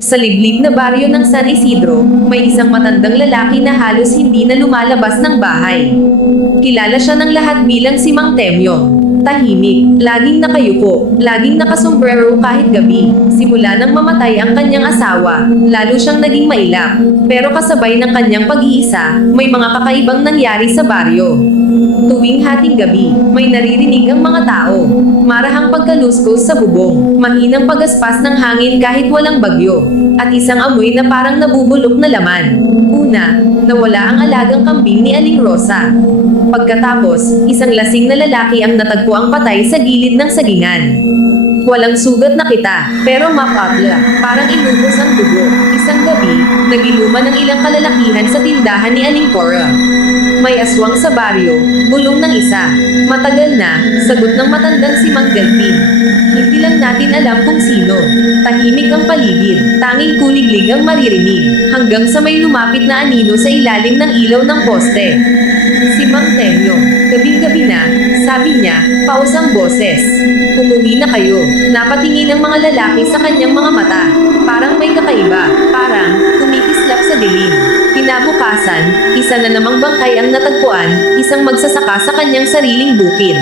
Sa liblib na baryo ng San Isidro, may isang matandang lalaki na halos hindi na lumalabas ng bahay. Kilala siya ng lahat bilang si Mang Temyo. Tahimik, laging nakayuko, laging nakasombrero kahit gabi. Simula nang mamatay ang kanyang asawa, lalo siyang naging mailap. Pero kasabay ng kanyang pag-iisa, may mga kakaibang nangyari sa baryo. Tuwing hating gabi, may naririnig ang mga tao. Marahang pagkaluskos sa bubong, mahinang pagaspas ng hangin kahit walang bagyo, at isang amoy na parang nabubulok na laman. Una, nawala ang alagang kambing ni Aling Rosa. Pagkatapos, isang lasing na lalaki ang natagpo ang patay sa gilid ng sagingan. Walang sugat na kita, pero mapabla, parang inubos ang dugo. Isang gabi, naginuman ng ilang kalalakihan sa tindahan ni Aling Cora. May aswang sa baryo, bulong ng isa. Matagal na, sagot ng matandang si Mang Delphin. Hindi lang natin alam kung sino. Tahimik ang paligid, tanging kuliglig ang maririnig, hanggang sa may lumapit na anino sa ilalim ng ilaw ng poste. Si Mang Temyo, gabing-gabi na, sabi niya, paus ang boses. Umuwi na kayo. Napatingin ang mga lalaki sa kanyang mga mata. Parang may kakaiba, parang kumikislap sa dilim. Kinabukasan, isa na namang bangkay ang natagpuan, isang magsasaka sa kanyang sariling bukid.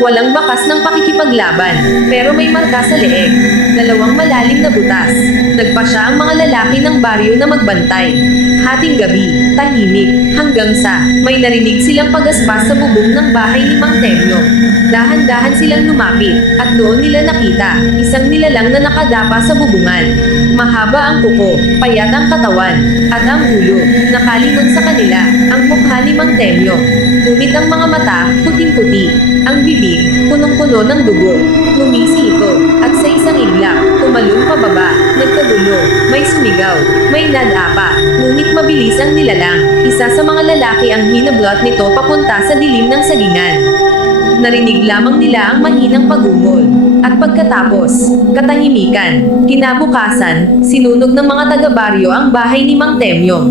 Walang bakas ng pakikipaglaban, pero may marka sa leeg. Dalawang malalim na butas. Nagpa siya ang mga lalaki ng baryo na magbantay. Hating gabi, tahimik, hanggang sa may narinig silang pagaspas sa bubong ng bahay ni Mang Temyo. Dahan-dahan silang lumapit, at doon nila nakita, isang nilalang na nakadapa sa bubungan. Mahaba ang kuko, payat ang katawan, at ang ulo, nakalingon sa kanila, ang mukha ni Mang Temyo. Ngunit ang mga mata, puting-puti. Ang bibig, punong-puno ng dugo. Ngumisi ito, at sa isang iglap, tumalon pababa, nagkagulo, may sumigaw, may nadapa. Ngunit mabilis ang nilalang. Isa sa mga lalaki ang hinablot nito papunta sa dilim ng sagingan. Narinig lamang nila ang mahinang pag-ungol. At pagkatapos, katahimikan. Kinabukasan, sinunog ng mga taga-baryo ang bahay ni Mang Temyo.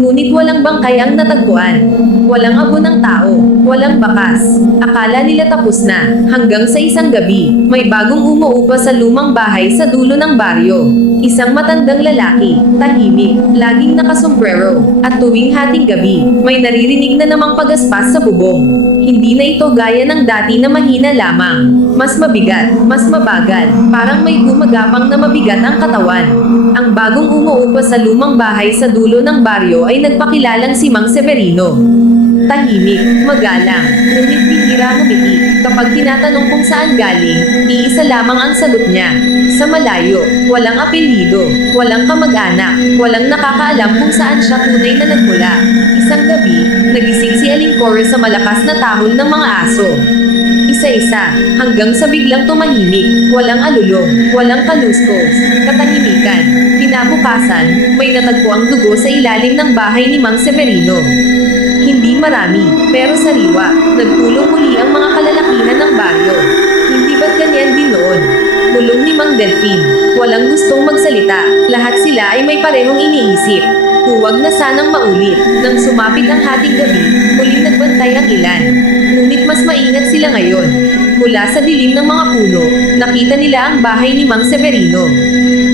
Ngunit walang bangkay ang natagpuan. Walang abo ng tao, walang bakas. Akala nila tapos na, hanggang sa isang gabi, may bagong umuupa sa lumang bahay sa dulo ng baryo. Isang matandang lalaki, tahimik, laging nakasombrero, at tuwing hating gabi, may naririnig na namang pagaspas sa bubong. Hindi na ito gaya ng dati na mahina lamang. Mas mabigat, mas mabagal, parang may gumagapang na mabigat ang katawan. Ang bagong umuupa sa lumang bahay sa dulo ng baryo ay nagpakilalang si Mang Severino. Tahimik, magalang, ngunit bihira ngumiti. Kapag tinatanong kung saan galing, iisa lamang ang sagot niya. Sa malayo, walang apelyido, walang kamag-anak, walang nakakaalam kung saan siya tunay na nagmula. Isang gabi, nagising si Aling Cora sa malakas na tahol ng mga aso. Isa-isa, hanggang sa biglang tumahimik, walang alulong, walang kaluskos, katahimikan. Kinabukasan, may natagpo ang dugo sa ilalim ng bahay ni Mang Severino. Hindi marami, pero sariwa, nagpulong muli ang mga kalalakihan ng baryo. Hindi ba't ganyan din noon? Bulong ni Mang Delphin. Walang gustong magsalita, lahat sila ay may parehong iniisip. Huwag na sanang maulit. Nang sumapit ang hating gabi, muling nagbantay ang ilan. Ngunit mas maingat sila ngayon. Mula sa dilim ng mga puno, nakita nila ang bahay ni Mang Severino.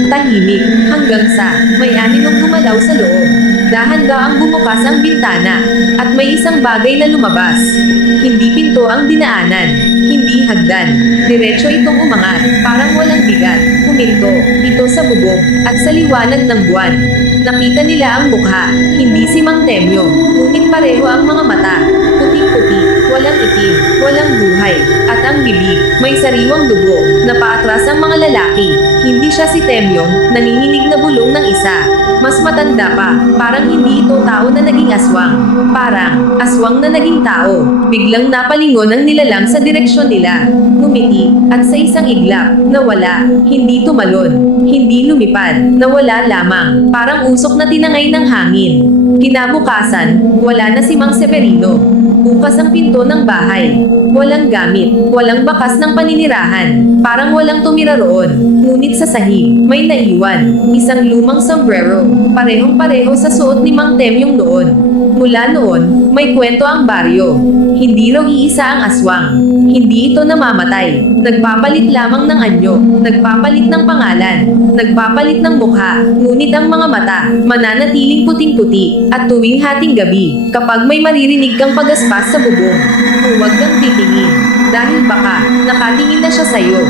Tahimik, hanggang sa may aninong gumalaw sa loob. Dahan-daang bumukas ang bintana, at may isang bagay na lumabas. Hindi pinto ang dinaanan, hindi hagdan. Diretso itong umangat, parang walang bigat. Huminto, ito sa bubong, at sa liwanag ng buwan. Nakita nila ang mukha, hindi si Mang Temyo, ngunit pareho ang mga mata. Puting-puti, walang itim, walang buhay, at ang bibig, may sariwang dugo, napaatras ang mga lalaki. Hindi siya si Temyo, nanginginig na bulong ng isa. Mas matanda pa, parang hindi ito tao na naging aswang. Parang, aswang na naging tao. Biglang napalingon ang nilalang sa direksyon nila. Ngumiti, at sa isang iglap, nawala, hindi tumalon, hindi lumipad, nawala lamang, parang usok na tinangay ng hangin. Kinabukasan, wala na si Mang Severino. Bukas ang pinto ng bahay. Walang gamit, walang bakas ng paninirahan. Parang walang tumira roon. Ngunit sa sahig, may naiwan, isang lumang sombrero, parehong-pareho sa suot ni Mang Temyong noon. Mula noon, may kwento ang baryo. Hindi raw iisa ang aswang. Hindi ito namamatay. Nagpapalit lamang ng anyo, nagpapalit ng pangalan, nagpapalit ng mukha, ngunit ang mga mata, mananatiling puting-puti, at tuwing hating gabi, kapag may maririnig kang pagaspas sa bubong, huwag kang titingin, dahil baka, nakatingin na siya sa'yo.